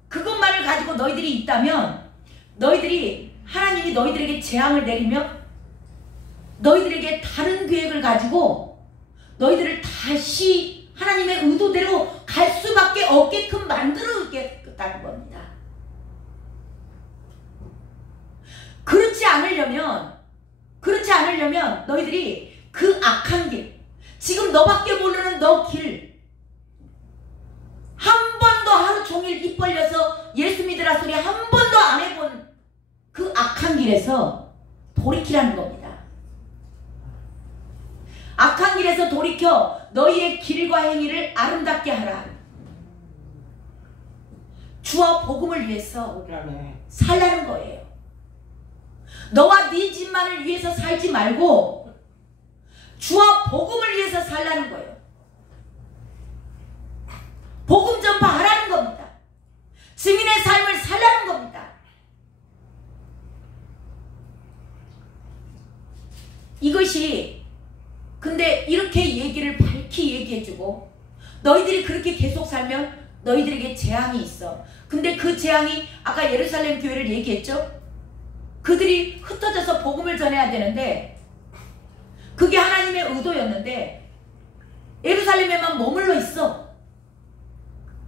그것만을 가지고 너희들이 있다면 하나님이 너희들에게 재앙을 내리며 너희들에게 다른 계획을 가지고 너희들을 다시 하나님의 의도대로 갈 그렇지 않으려면 너희들이 그 악한 길, 지금 너밖에 모르는 너 길, 한 번도 하루 종일 입 벌려서 예수 믿으라 소리 한 번도 안 해본 그 악한 길에서 돌이키라는 겁니다. 악한 길에서 돌이켜 너희의 길과 행위를 아름답게 하라. 주와 복음을 위해서 살라는 거예요. 너와 네 집만을 위해서 살지 말고 주와 복음을 위해서 살라는 거예요. 복음 전파하라는 겁니다. 증인의 삶을 살라는 겁니다. 이것이 근데 이렇게 얘기를 밝히 얘기해주고 너희들이 그렇게 계속 살면 너희들에게 재앙이 있어. 근데 그 재앙이 아까 예루살렘 교회를 얘기했죠? 그들이 흩어져서 복음을 전해야 되는데 그게 하나님의 의도였는데 예루살렘에만 머물러 있어.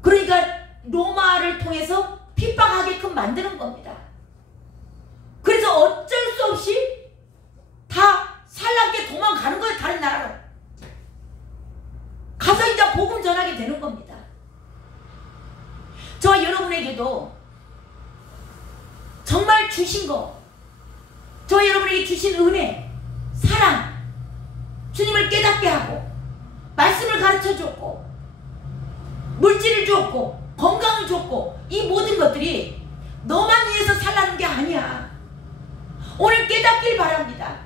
그러니까 로마를 통해서 핍박하게끔 만드는 겁니다. 그래서 어쩔 수 없이 다 살랍게 도망가는 거예요. 다른 나라로 가서 이제 복음 전하게 되는 겁니다. 저와 여러분에게도 정말 주신 거, 저와 여러분에게 주신 은혜, 사랑, 주님을 깨닫게 하고 말씀을 가르쳐 줬고 물질을 줬고 건강을 줬고 이 모든 것들이 너만 위해서 살라는 게 아니야. 오늘 깨닫길 바랍니다.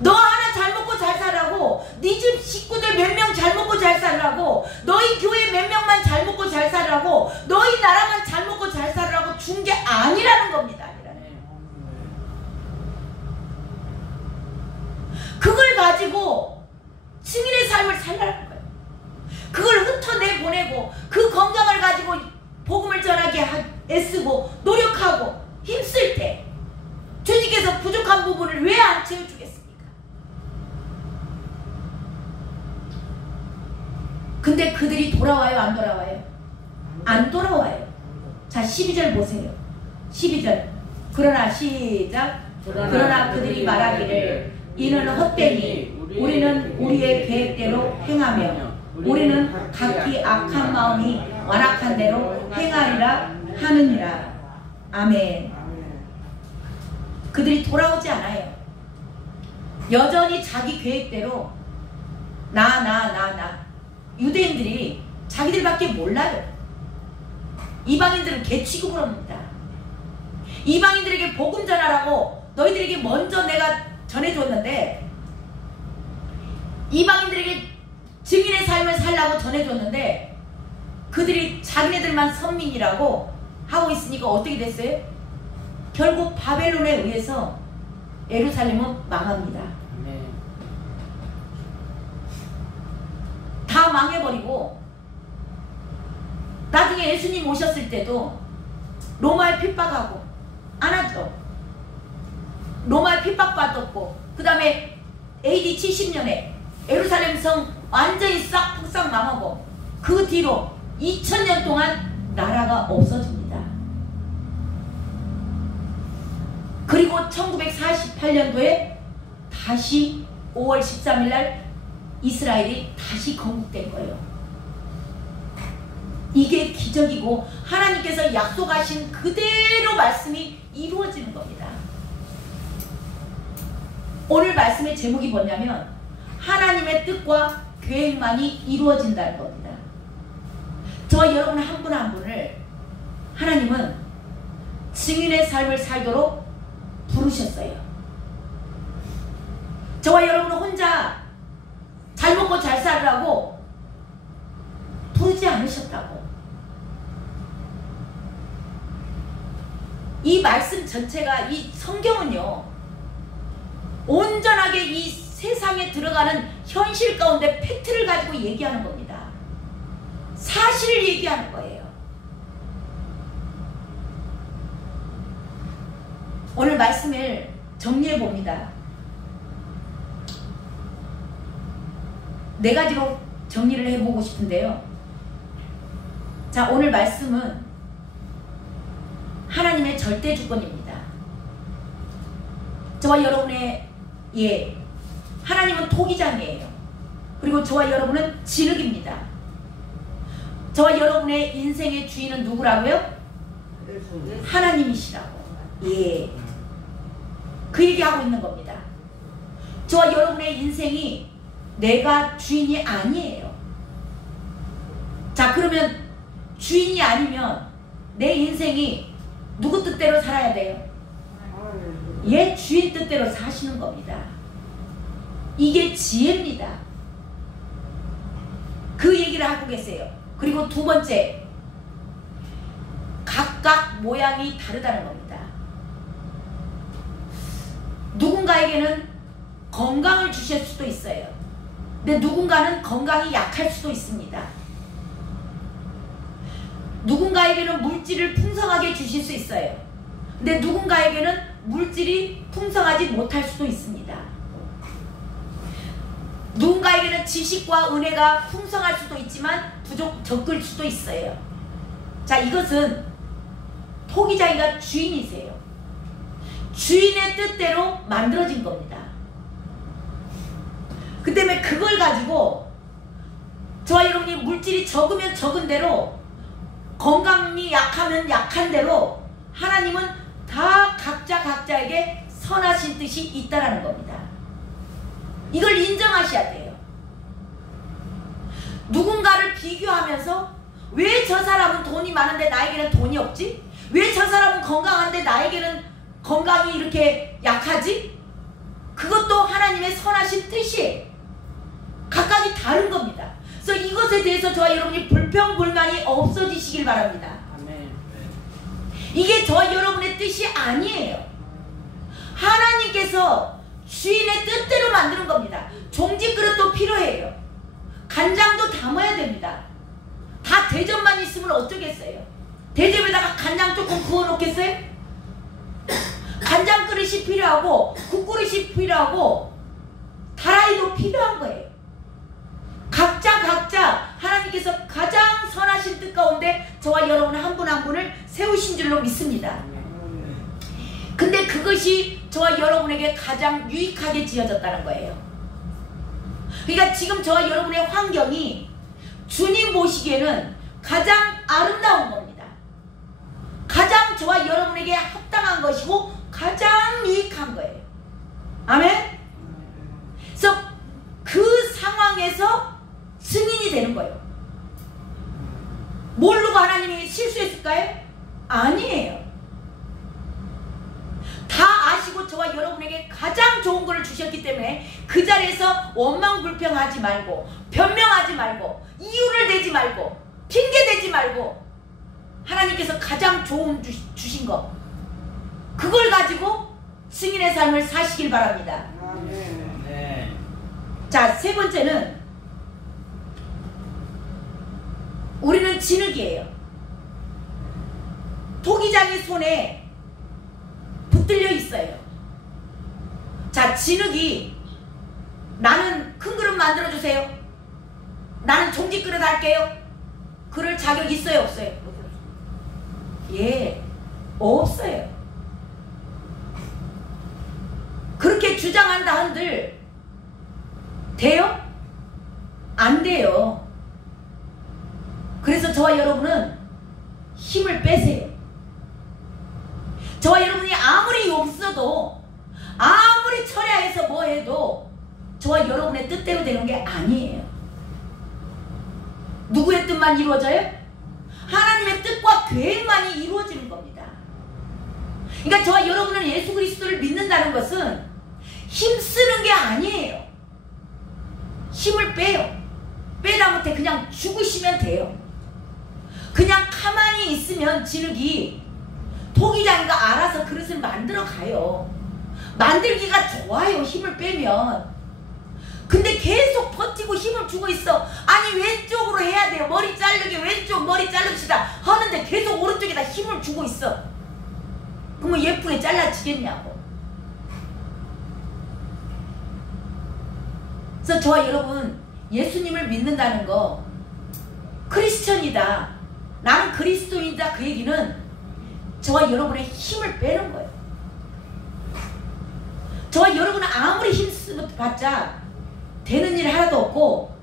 너 하나 잘 먹고 잘 살라고, 네 집 식구들 몇 명 잘 먹고 잘 살라고, 너희 교회 몇 명만 잘 먹고 잘 살라고, 너희 나라만 잘 먹고 잘 살라고 준 게 아니라는 겁니다. 그걸 가지고 증인의 삶을 살라는 거예요. 그걸 흩어내보내고 그 건강을 가지고 복음을 전하게 애쓰고 노력하고 힘쓸 때 주님께서 부족한 부분을 왜 안 채워주겠습니까? 근데 그들이 돌아와요? 안 돌아와요? 안 돌아와요. 자 12절 보세요. 12절 그러나 시작 그러나 그들이 말하기를 이는 헛되니 우리는 우리의 계획대로 행하며 우리는 각기 악한 마음이 완악한 대로 행하리라 하느니라. 아멘. 그들이 돌아오지 않아요. 여전히 자기 계획대로 나 유대인들이 자기들밖에 몰라요. 이방인들은 개 취급을 합니다. 이방인들에게 복음 전하라고 너희들에게 먼저 내가 전해줬는데, 이방인들에게 증인의 삶을 살라고 전해줬는데 그들이 자기네들만 선민이라고 하고 있으니까 어떻게 됐어요? 결국 바벨론에 의해서 예루살렘은 망합니다. 다 망해버리고 나중에 예수님 오셨을 때도 로마에 핍박하고 안 하죠. 로마에 핍박받았고 그 다음에 AD 70년에 예루살렘 성 완전히 싹 폭삭 망하고 그 뒤로 2000년 동안 나라가 없어집니다. 그리고 1948년도에 다시 5월 13일 날 이스라엘이 다시 건국된 거예요. 이게 기적이고 하나님께서 약속하신 그대로 말씀이 이루어지는 겁니다. 오늘 말씀의 제목이 뭐냐면 하나님의 뜻과 계획만이 이루어진다는 겁니다. 저와 여러분 한 분 한 분을 하나님은 증인의 삶을 살도록 부르셨어요. 저와 여러분은 혼자 잘 먹고 잘 살으라고 부르지 않으셨다고. 이 말씀 전체가, 이 성경은요 온전하게 이 세상에 들어가는 현실 가운데 팩트를 가지고 얘기하는 겁니다. 사실을 얘기하는 거예요. 오늘 말씀을 정리해 봅니다. 네 가지로 정리를 해보고 싶은데요. 자, 오늘 말씀은 하나님의 절대 주권입니다. 저와 여러분의 하나님은 토기장이에요. 그리고 저와 여러분은 진흙입니다. 저와 여러분의 인생의 주인은 누구라고요? 하나님이시라고. 그 얘기하고 있는 겁니다. 저와 여러분의 인생이 내가 주인이 아니에요. 자, 그러면 주인이 아니면 내 인생이 누구 뜻대로 살아야 돼요? 주인 뜻대로 사시는 겁니다. 이게 지혜입니다. 그 얘기를 하고 계세요. 그리고 두 번째, 각각 모양이 다르다는 겁니다. 누군가에게는 건강을 주실 수도 있어요. 근데 누군가는 건강이 약할 수도 있습니다. 누군가에게는 물질을 풍성하게 주실 수 있어요. 근데 누군가에게는 물질이 풍성하지 못할 수도 있습니다. 누군가에게는 지식과 은혜가 풍성할 수도 있지만 적을 수도 있어요. 자, 이것은 토기장이가 주인이세요. 주인의 뜻대로 만들어진 겁니다. 그 때문에 그걸 가지고 저와 여러분이 물질이 적으면 적은 대로, 건강이 약하면 약한 대로 하나님은 다 각자에게 선하신 뜻이 있다라는 겁니다. 이걸 인정하셔야 돼요. 누군가를 비교하면서 왜 저 사람은 돈이 많은데 나에게는 돈이 없지? 왜 저 사람은 건강한데 나에게는 건강이 이렇게 약하지? 그것도 하나님의 선하신 뜻이에요. 각각이 다른 겁니다. 그래서 이것에 대해서 저와 여러분이 불평불만이 없어지시길 바랍니다. 이게 저와 여러분의 뜻이 아니에요. 하나님께서 주인의 뜻대로 만드는 겁니다. 종지 그릇도 필요해요. 간장도 담아야 됩니다. 다 대접만 있으면 어쩌겠어요? 대접에다가 간장 조금 부어 놓겠어요? 간장 그릇이 필요하고 국그릇이 필요하고 다라이도 필요한 거예요. 각자 하나님께서 가장 선하신 뜻 가운데 저와 여러분 한 분 한 분을 세우신 줄로 믿습니다. 근데 그것이 저와 여러분에게 가장 유익하게 지어졌다는 거예요. 그러니까 지금 저와 여러분의 환경이 주님 보시기에는 가장 아름다운 겁니다. 가장 저와 여러분에게 합당한 것이고 가장 유익한 거예요. 아멘? 그래서 그 상황에서 승인이 되는 거예요. 모르고 하나님이 실수했을까요? 아니에요. 다 아시고 저와 여러분에게 가장 좋은 것을 주셨기 때문에 그 자리에서 원망불평하지 말고, 변명하지 말고, 이유를 대지 말고, 핑계대지 말고, 하나님께서 가장 좋은 주신 것, 그걸 가지고 승인의 삶을 사시길 바랍니다. 자, 세 번째는 우리는 진흙이에요. 토기장의 손에 붙들려 있어요. 자, 진흙이 나는 큰 그릇 만들어주세요, 나는 종지 그릇 할게요, 그럴 자격 있어요, 없어요? 없어요. 그렇게 주장한다 한들 돼요? 안 돼요. 그래서 저와 여러분은 힘을 빼세요. 저와 여러분이 아무리 욕써도, 아무리 철야해서 뭐 해도 저와 여러분의 뜻대로 되는 게 아니에요. 누구의 뜻만 이루어져요? 하나님의 뜻과 계획만이 이루어지는 겁니다. 그러니까 저와 여러분은 예수 그리스도를 믿는다는 것은 힘쓰는 게 아니에요. 힘을 빼요. 빼다 못해 그냥 죽으시면 돼요. 그냥 가만히 있으면 진흙이, 토기장이가 알아서 그릇을 만들어 가요. 만들기가 좋아요, 힘을 빼면. 근데 계속 버티고 힘을 주고 있어. 아니, 왼쪽으로 해야 돼요. 머리 자르기, 왼쪽 머리 자릅시다 하는데 계속 오른쪽에다 힘을 주고 있어. 그러면 예쁘게 잘라지겠냐고. 그래서 저와 여러분, 예수님을 믿는다는 거, 크리스천이다, 나는 그리스도인이다, 그 얘기는 저와 여러분의 힘을 빼는 거예요. 저와 여러분은 아무리 힘쓰봤자 되는 일 하나도 없고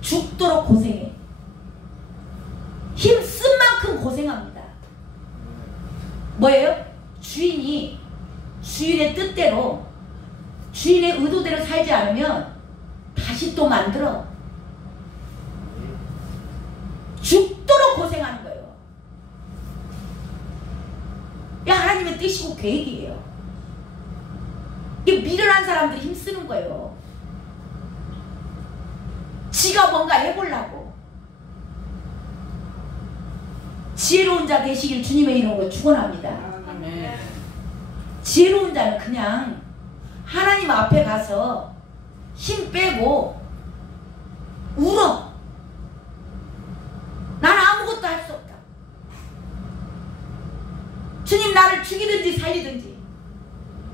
죽도록 고생해. 힘쓴 만큼 고생합니다. 뭐예요? 주인이 주인의 뜻대로 주인의 의도대로 살지 않으면 다시 또 만들어. 죽도록 고생하는 거예요. 이게 하나님의 뜻이고 계획이에요. 이게 미련한 사람들이 힘쓰는 거예요. 지가 뭔가 해보려고. 지혜로운 자 되시길 주님의 이름으로 축원합니다. 아멘. 지혜로운 자는 그냥 하나님 앞에 가서 힘 빼고 울어. 난 아무것도 할 수 없다. 주님 나를 죽이든지 살리든지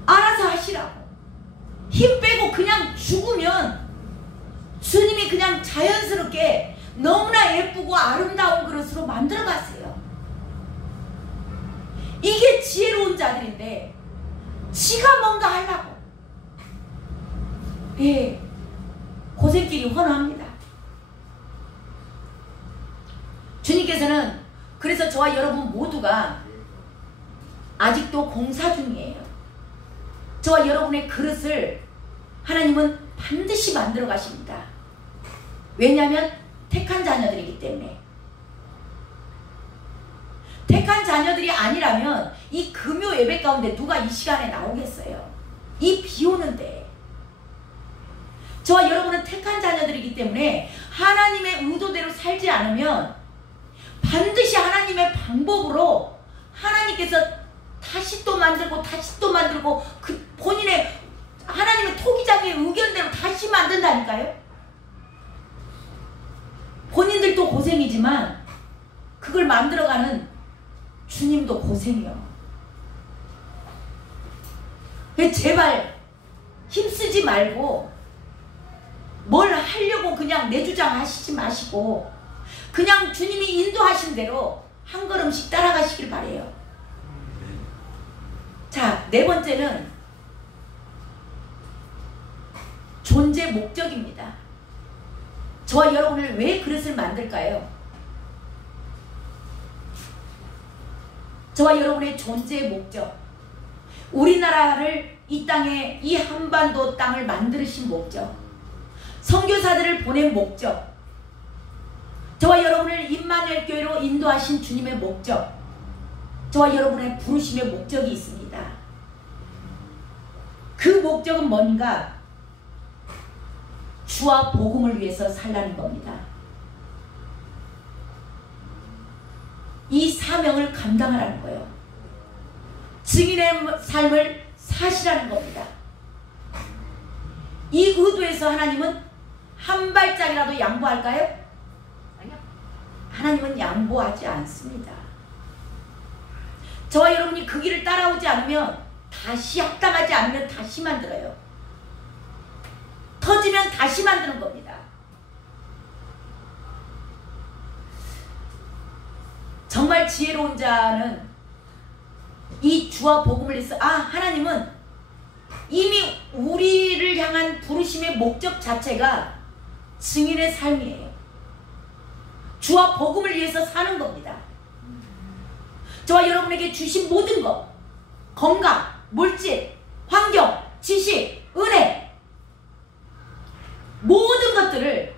알아서 하시라고. 힘 빼고 그냥 죽으면 주님이 그냥 자연스럽게 너무나 예쁘고 아름다운 그릇으로 만들어 가세요. 이게 지혜로운 자들인데 지가 뭔가 하려고. 예, 고생길이 훤합니다. 주님께서는 그래서 저와 여러분 모두가 아직도 공사 중이에요. 저와 여러분의 그릇을 하나님은 반드시 만들어 가십니다. 왜냐하면 택한 자녀들이기 때문에. 택한 자녀들이 아니라면 이 금요 예배 가운데 누가 이 시간에 나오겠어요? 이 비 오는데. 저와 여러분은 택한 자녀들이기 때문에 하나님의 의도대로 살지 않으면 반드시 하나님의 방법으로 하나님께서 다시 또 만들고 다시 또 만들고 그 본인의 하나님의 토기장의 의견대로 다시 만든다니까요. 본인들도 고생이지만 그걸 만들어가는 주님도 고생이요. 제발 힘쓰지 말고 뭘 하려고 그냥 내 주장 하시지 마시고 그냥 주님이 인도하신 대로 한 걸음씩 따라가시길 바래요. 자, 네 번째는 존재 목적입니다. 저와 여러분을 왜 그릇을 만들까요? 저와 여러분의 존재의 목적, 우리나라를 이 땅에 이 한반도 땅을 만드신 목적, 선교사들을 보낸 목적, 저와 여러분을 임마누엘 교회로 인도하신 주님의 목적, 저와 여러분의 부르심의 목적이 있습니다. 그 목적은 뭔가? 주와 복음을 위해서 살라는 겁니다. 이 사명을 감당하라는 거예요. 증인의 삶을 사시라는 겁니다. 이 의도에서 하나님은 한 발짝이라도 양보할까요? 하나님은 양보하지 않습니다. 저와 여러분이 그 길을 따라오지 않으면, 다시 합당하지 않으면 다시 만들어요. 터지면 다시 만드는 겁니다. 정말 지혜로운 자는 이 주와 복음을 위해서, 하나님은 이미 우리를 향한 부르심의 목적 자체가 증인의 삶이에요. 주와 복음을 위해서 사는 겁니다. 저와 여러분에게 주신 모든 것, 건강, 물질, 환경, 지식, 은혜, 모든 것들을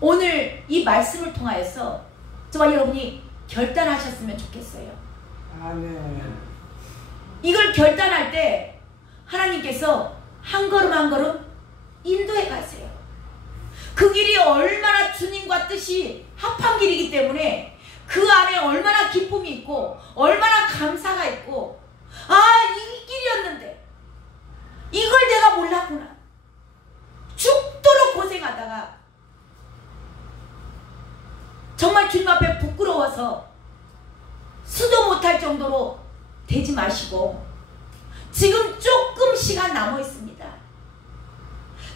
오늘 이 말씀을 통하여서 저와 여러분이 결단하셨으면 좋겠어요. 아멘. 이걸 결단할 때 하나님께서 한 걸음 한 걸음 인도해 가세요. 그 길이 얼마나 주님과 뜻이 합한 길이기 때문에 그 안에 얼마나 기쁨이 있고 얼마나 감사가 있고, 이 길이었는데 이걸 내가 몰랐구나. 죽도록 고생하다가 정말 주님 앞에 부끄러워서 수도 못할 정도로 되지 마시고, 지금 조금 시간 남아 있습니다.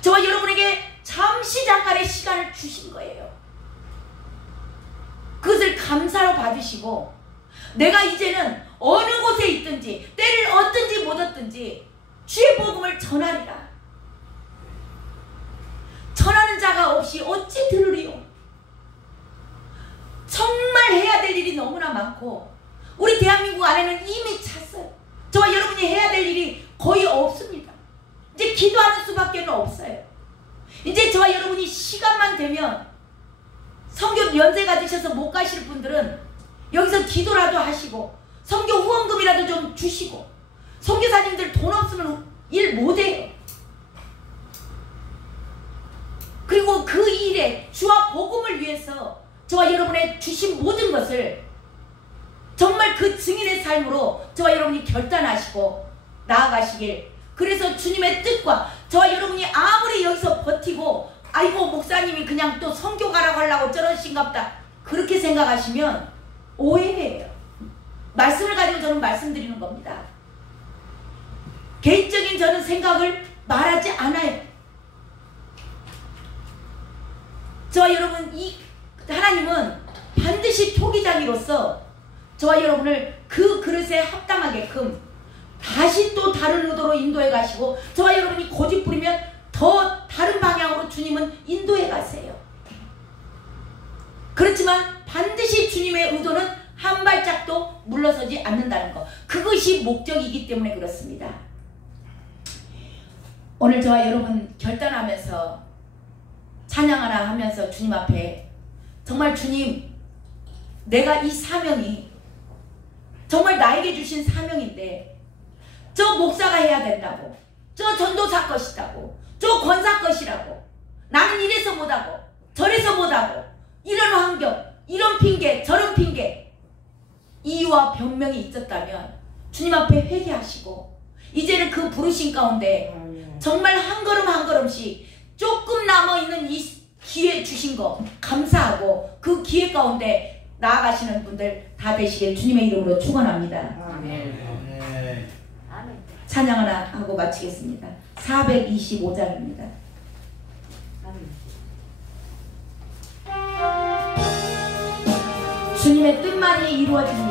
저와 여러분에게 잠시 잠깐의 시간을 주신 거예요. 그것을 감사로 받으시고 내가 이제는 어느 곳에 있든지 때를 얻든지 못 얻든지 주의 복음을 전하리라. 전하는 자가 없이 어찌 들으리요. 정말 해야 될 일이 너무나 많고 우리 대한민국 안에는 이미 찼어요. 저와 여러분이 해야 될 일이 거의 없습니다. 이제 기도하는 수밖에 없어요. 이제 저와 여러분이 시간만 되면 선교 연세가 드셔서 못 가실 분들은 여기서 기도라도 하시고 선교 후원금이라도 좀 주시고, 선교사님들 돈 없으면 일 못해요. 그리고 그 일에 주와 복음을 위해서 저와 여러분의 주신 모든 것을 정말 그 증인의 삶으로 저와 여러분이 결단하시고 나아가시길, 그래서 주님의 뜻과 저와 여러분이 아무리 여기서 버티고 아이고 목사님이 그냥 또 선교 가라고 하려고 저러신갑다 그렇게 생각하시면 오해예요. 말씀을 가지고 저는 말씀드리는 겁니다. 개인적인 저는 생각을 말하지 않아요. 저와 여러분, 이 하나님은 반드시 토기장이로서 저와 여러분을 그 그릇에 합당하게끔 다시 또 다른 의도로 인도해 가시고, 저와 여러분이 고집 부리면 더 다른 방향으로 주님은 인도해 가세요. 그렇지만 반드시 주님의 의도는 한 발짝도 물러서지 않는다는 것, 그것이 목적이기 때문에 그렇습니다. 오늘 저와 여러분 결단하면서 찬양하나 하면서 주님 앞에 정말 주님, 내가 이 사명이 정말 나에게 주신 사명인데 저 목사가 해야 된다고, 저 전도사 것이라고, 저 권사 것이라고, 나는 이래서 못하고 저래서 못하고, 이런 환경, 이런 핑계 저런 핑계, 이유와 변명이 있었다면 주님 앞에 회개하시고 이제는 그 부르심 가운데 정말 한 걸음 한 걸음씩 조금 남아있는 이 기회 주신 거 감사하고 그 기회 가운데 나아가시는 분들 다 되시길 주님의 이름으로 축원합니다. 아멘. 찬양 하나 하고 마치겠습니다. 425장입니다. 주님의 뜻만이 이루어집니다.